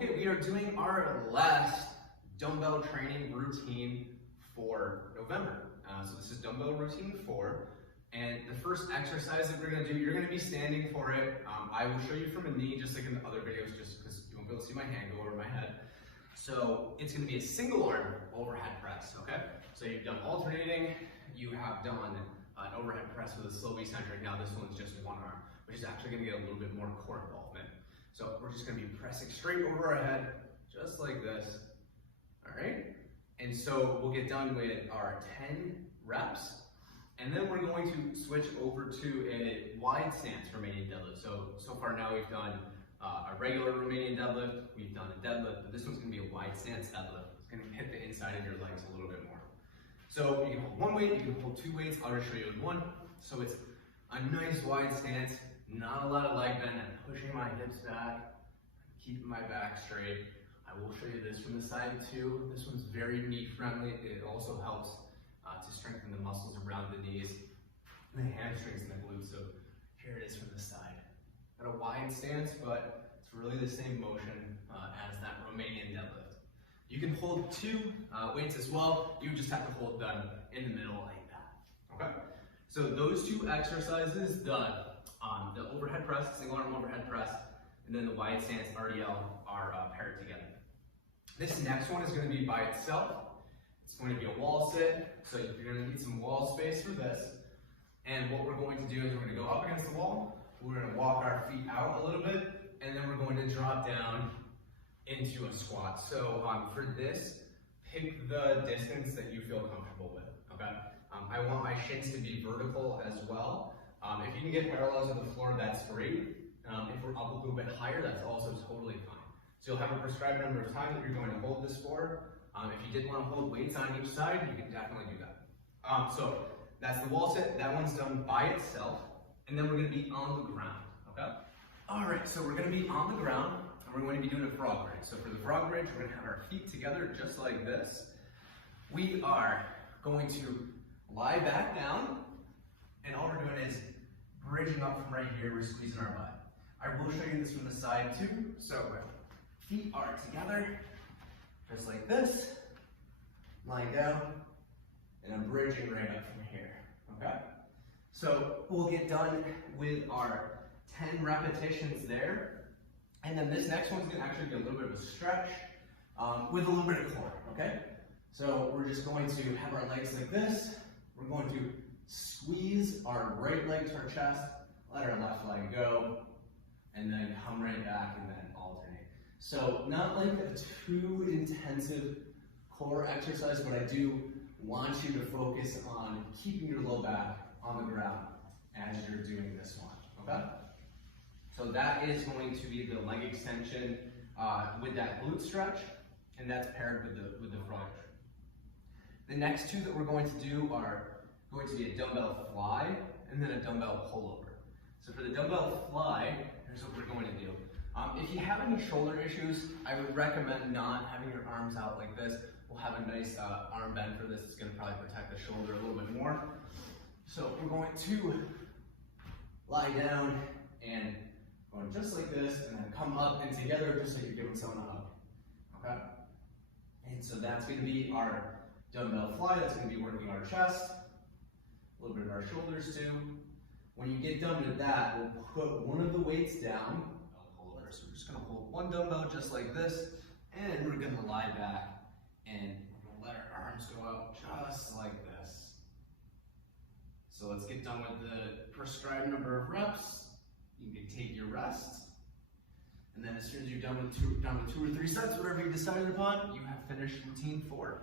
Okay, we are doing our last dumbbell training routine for November. So this is dumbbell routine 4. And the first exercise that we're going to do, you're going to be standing for it. I will show you from a knee, just like in the other videos, just because you won't be able to see my hand go over my head. So it's going to be a single arm overhead press, okay? So you've done alternating, you have done an overhead press with a slow eccentric. Now this one's just one arm, which is actually going to get a little bit more core involvement. So we're just going to be pressing straight over our head, just like this, all right? And so we'll get done with our 10 reps, and then we're going to switch over to a wide stance Romanian deadlift. So far now we've done a regular Romanian deadlift, we've done a deadlift, but this one's going to be a wide stance deadlift. It's going to hit the inside of your legs a little bit more. So you can hold one weight, you can hold 2 weights. I'll just show you one. So it's a nice wide stance, not a lot of leg bend. I'm pushing my hips back, keeping my back straight. I will show you this from the side too. This one's very knee friendly. It also helps to strengthen the muscles around the knees, and the hamstrings and the glutes. So here it is from the side. Got a wide stance, but it's really the same motion as that Romanian deadlift. You can hold 2 weights as well. You just have to hold them in the middle like that. Okay. So those 2 exercises done. The overhead press, single arm overhead press, and then the wide stance RDL are paired together. This next one is going to be by itself. It's going to be a wall sit, so you're going to need some wall space for this. And what we're going to do is we're going to go up against the wall, we're going to walk our feet out a little bit, and then we're going to drop down into a squat. So for this, pick the distance that you feel comfortable with, okay? I want my shins to be vertical as well. If you can get parallel to the floor, that's great. If we're up a little bit higher, that's also totally fine. So you'll have a prescribed number of times that you're going to hold this for. If you did want to hold weights on each side, you can definitely do that. So that's the wall sit. That one's done by itself. And then we're going to be on the ground, okay? All right, so we're going to be on the ground, and we're going to be doing a frog bridge. So for the frog bridge, we're going to have our feet together just like this. We are going to lie back down, and all we're doing is bridging up from right here, we're squeezing our butt. I will show you this from the side too. So feet are together, just like this, lying down, and I'm bridging right up from here, okay? So we'll get done with our 10 repetitions there, and then this next one's gonna actually be a little bit of a stretch with a little bit of core, okay? So we're just going to have our legs like this. We're going to squeeze our right leg to our chest, let our left leg go, and then come right back and then alternate. So not like a too intensive core exercise, but I do want you to focus on keeping your low back on the ground as you're doing this one, okay? So that is going to be the leg extension with that glute stretch, and that's paired with the frog. The next 2 that we're going to do are going to be a dumbbell fly and then a dumbbell pullover. So for the dumbbell fly, here's what we're going to do. If you have any shoulder issues, I would recommend not having your arms out like this. We'll have a nice arm bend for this. It's going to probably protect the shoulder a little bit more. So we're going to lie down and going just like this, and then come up and together just like you're giving someone a hug. Okay? And so that's going to be our dumbbell fly. That's going to be working our chest, a little bit of our shoulders too. When you get done with that, we'll put one of the weights down. So we're just going to hold one dumbbell just like this, and we're going to lie back, and we're going to let our arms go out just like this. So let's get done with the prescribed number of reps. You can take your rest, and then as soon as you're done with 2 or 3 sets, whatever you decided upon, you have finished routine 4.